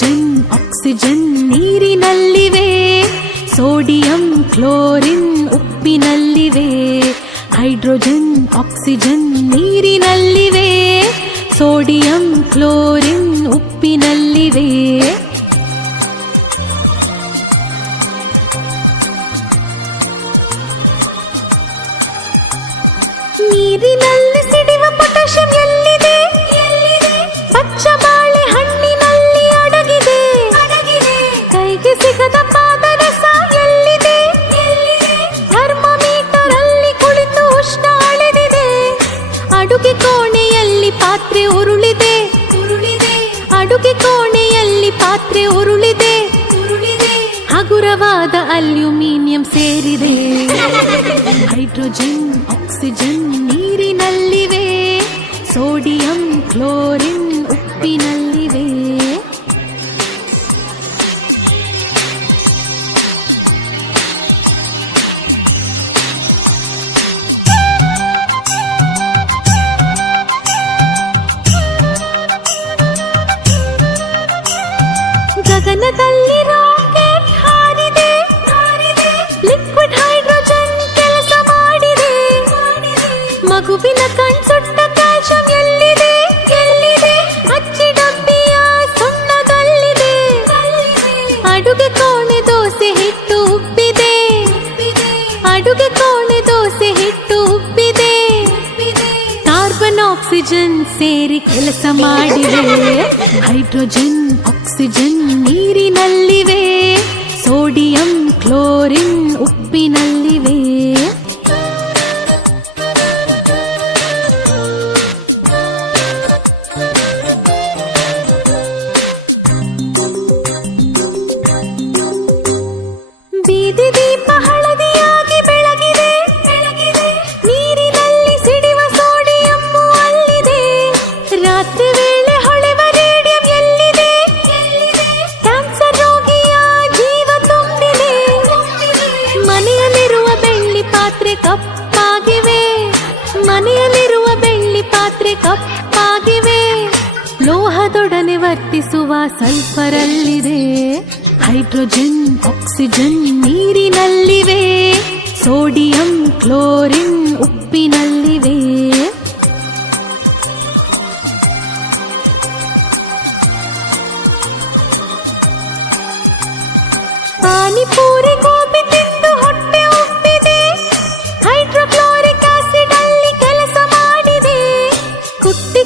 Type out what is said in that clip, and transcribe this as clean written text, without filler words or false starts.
Hydrogen oxygen ನೀರಿನಲ್ಲಿವೆ, sodium chlorine ಉಪ್ಪಿನಲ್ಲಿವೆ. Hydrogen oxygen ನೀರಿನಲ್ಲಿವೆ, ಸೋಡಿಯಂ ಕ್ಲೋರಿನ್ ಉಪ್ಪಿನಲ್ಲಿವೆ. ನೀರಿನಲ್ಲಿ ಸಿಡಿವ ಪೊಟ್ಯಾಷಿಯಂ ಎಲ್ಲಿದೆ? ಪಚ್ಚ ಬಾಳೆ ಹಣ್ಣಿನಲ್ಲಿ ಅಡಗಿದೆ. ಕೈಗೆ ಸಿಗದ ಪಾದರಸ ಎಲ್ಲಿದೆ? ಥರ್ಮೋಮೀಟರ್ ಅಲ್ಲಿ ಕುಳಿತು ಉಷ್ಣ ಅಳೆದಿದೆ. ಅಡುಗೆ ಕೋಣೆಯಲ್ಲಿ ಪಾತ್ರೆ ಉರುಳಿದೆ. ಅಡುಗೆ ಕೋಣೆಯಲ್ಲಿ ಪಾತ್ರೆ ಉರುಳಿದೆ. ಹಗುರವಾದ ಅಲ್ಯೂಮಿನಿಯಂ ಸೇರಿದೆ. ಹೈಡ್ರೋಜನ್ ಆಕ್ಸಿಜನ್ ನೀರಿನಲ್ಲಿವೆ, ಸೋಡಿಯಂ ಕ್ಲೋರಿನ್ ಉಪ್ಪಿನಲ್ಲಿವೆ. ಗಗನದಲ್ಲಿ ರಾಕೆಟ್ ಹಾರಿದೆ. ಲಿಕ್ವಿಡ್ ಹೈಡ್ರೋಜನ್ ಕೆಲಸ ಮಾಡಿದೆ. ಮಗುವಿನ ಕಣ್ಸುಟ್ಟ ಕ್ಯಾಲ್ಸಿಯಂ ಎಲ್ಲಿದೆ? ಅಚ್ಚಿ ಡಬ್ಬಿಯ ಸುಣ್ಣದಲ್ಲಿದೆ. ಅಡುಗೆ ಕೋಣೆ ದೋಸೆ ಹಿಟ್ಟು ಉಬ್ಬಿದೆ. ಅಡುಗೆ ಕೋಣೆ ದೋಸೆ ಹಿಟ್ಟು ಉಬ್ಬಿದೆ. ಕಾರ್ಬನ್ ಆಕ್ಸಿಜನ್ ಸೇರಿ ಕೆಲಸ ಮಾಡಿದೆ. ಹೈಡ್ರೋಜನ್ ಆಕ್ಸಿಜನ್ ನೀರಿನಲ್ಲಿವೆ, ಸೋಡಿಯಂ ಕ್ಲೋರಿನ್ ಉಪ್ಪಿನಲ್ಲಿವೆ. ಬೀದಿ ದೀಪ ಹಳದಿಯಾಗಿ ಬೆಳಗಿದೆ. ನೀರಿನಲ್ಲಿ ಸಿಡಿವ ಸೋಡಿಯಂ ಅಲ್ಲಿದೆ. ರಾತ್ರಿ ವೇಳೆ ಹೊಳೆವ ರೇಡಿಯಂ ಎಲ್ಲಿದೆ? ಕ್ಯಾನ್ಸರ್ ರೋಗಿಯ ಜೀವ ತುಂಬಿದೆ. ಮನೆಯಲ್ಲಿರುವ ಬೆಳ್ಳಿ ಪಾತ್ರೆ ಕಪ್ಪಾಗಿವೆ. ಮನೆಯಲ್ಲಿರುವ ಬೆಳ್ಳಿ ಪಾತ್ರೆ ಕಪ್ಪಾಗಿವೆ. ಲೋಹದೊಡನೆ ವರ್ತಿಸುವ ಸಲ್ಫರ್ ಅಲ್ಲಿದೆ. ಹೈಡ್ರೋಜನ್ ಆಕ್ಸಿಜನ್ ನೀರಿನಲ್ಲಿವೆ, ಸೋಡಿಯಂ ಕ್ಲೋರಿನ್ ಉಪ್ಪಿನಲ್ಲಿವೆ. ಪಾನಿಪೂರಿ ಗೋಬಿ ತಿಂದು ಹೊಟ್ಟೆ ಉಬ್ಬಿದೆ. ಹೈಡ್ರೋಕ್ಲೋರಿಕ್ ಆಸಿಡ್ ಅಲ್ಲಿ ಕೆಲಸ ಮಾಡಿದೆ. ಕುಟ್ಟಿ